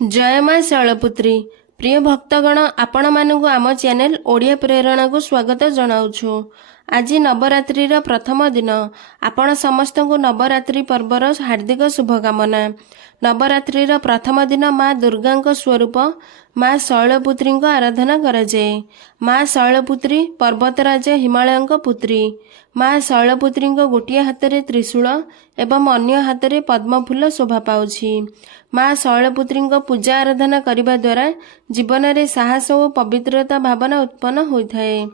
जय माँ शैलपुत्री। प्रिय भक्तगण, आपण मानकु आम चैनल ओडिया प्रेरणा को स्वागत जनाउछु। आज नवरात्रिर प्रथम दिन आपण समस्त को नवरात्रि पर्वर हार्दिक शुभकामना। नवरात्रिर प्रथम दिन माँ दुर्गा स्वरूप माँ शैलपुत्री आराधना कराए। माँ शैलपुत्री पर्वतराज हिमालय पुत्री। माँ शैलपुत्री गोटे हाथ में त्रिशूल एवं अन्य हाथ में पद्मफूल शोभा पाउछि। माँ शैलपुत्री पूजा आराधना करने द्वारा जीवन में साहस और पवित्रता भावना उत्पन्न होता है।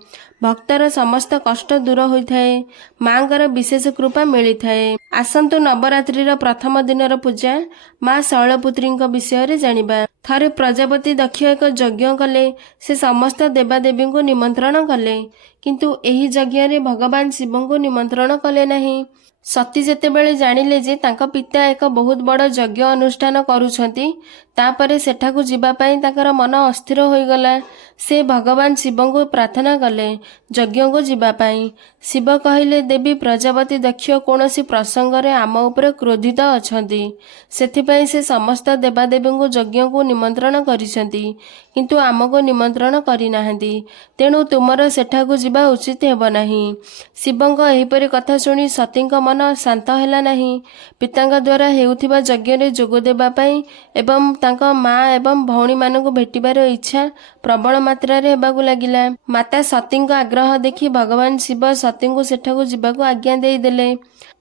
भक्तर समस्त कष्ट दूर होता है। माँकर विशेष कृपा मिलता है। आसंतु नवरात्रिर प्रथम दिनर पूजा माँ शैलपुत्री विषय जानिबा। थरे प्रजापति दक्ष एक यज्ञ कले। से समस्त देवादेवी को निमंत्रण कले, किंतु एही यज्ञ रे भगवान शिव को निमंत्रण कले नहीं। सती जेतेबेले जानिले जे तांका पिता एक बहुत बड़ यज्ञ अनुष्ठान करूछंती, तापरे सेठाकु जिबा पई ताकर मन अस्थिर होईगला। से भगवान शिव को प्रार्थना कले यज्ञ को जिबा पई। शिव कहिले, देवी प्रजापति दक्ष कोनोसी प्रसंग रे आम उपरे क्रोधित अछंती, सेथिपई से समस्त देवादेवी को यज्ञ को निमंत्रण करिसंती, किंतु आमको निमंत्रण करि नाहंती। तेणु तुमर सेठाकु जिबा उचित हेबो नाही। शिवंक एहिपरि कथा सुनी सतींक मन शांत हैला नहीं। पितांक द्वारा हेउथिबा यज्ञ रे जोग देबा पई एवं तांक माँ एवं भौणी मानकु भेटिबार इच्छा प्रबल मात्रा रे हेबाकु लागिला। माता सतींक आग्रह देखि भगवान शिव सतींकु सेठाकु जिबाकु आज्ञा देई देले।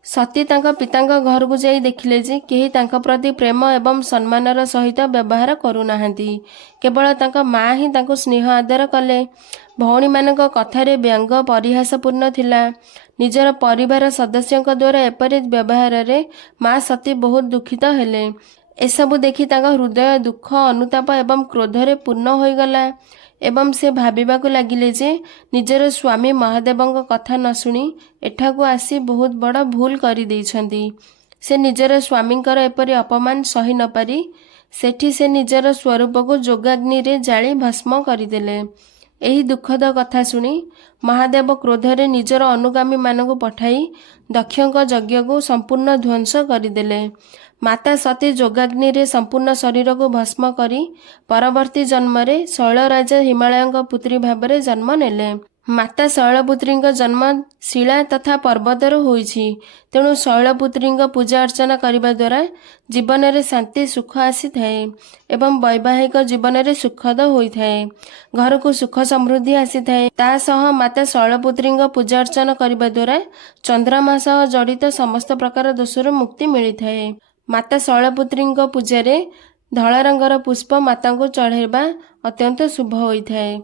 सती तांक पितांक घर को जाई देखिले जे केही तांक प्रति प्रेम एवं सम्मानर सहित व्यवहार करू नाहंती। केवल तांक माँ ही तांको स्नेह आदर कले। भौणी मानक कथारे व्यंग परिहासपूर्ण थिला। निजर परिवार सदस्यों द्वारा एपरि व्यवहार रे माँ सती बहुत दुखित हेले। एसबु देखि तांका हृदय दुख अनुताप एवं क्रोध रे पूर्ण होईगला एवं से भाबिबाकु लागिले जे निजर स्वामी महादेवंक कथा न सुनी एठाकु आसी बहुत बड़ भूल करि दैछंती। से निजर स्वामींकर एपरि अपमान सही न पारी सेठी से निजर स्वरूप को जोगाग्नि रे जाली भस्म करिदेले। एही दुखद कथा सुनी महादेव क्रोधरे निजर अनुगामी मानकु पठाई दक्षक यज्ञ को संपूर्ण ध्वंस करिदेले। माता सती जोगाग्नि रे संपूर्ण शरीर को भस्म करी परवर्ती जन्म रे शैलराज हिमालय पुत्री भाव जन्म नेले। माता शैलपुत्री जन्म शिला तथा पर्वतर होईछि। तेणु शैलपुत्री पूजा अर्चना करने द्वारा जीवन में शांति सुख आसी थाए एवं वैवाहिक जीवन में सुखद होता है। घर को सुख समृद्धि आसी थाए। ता सह माता शैलपुत्री पूजा अर्चना करने द्वारा चंद्रमा सह जड़ित समस्त प्रकार दोषर मुक्ति मिलता है। माता शैलपुत्री पूजा रे धला रंगर पुष्प माता को चढ़ाइबा अत्यंत शुभ होता है।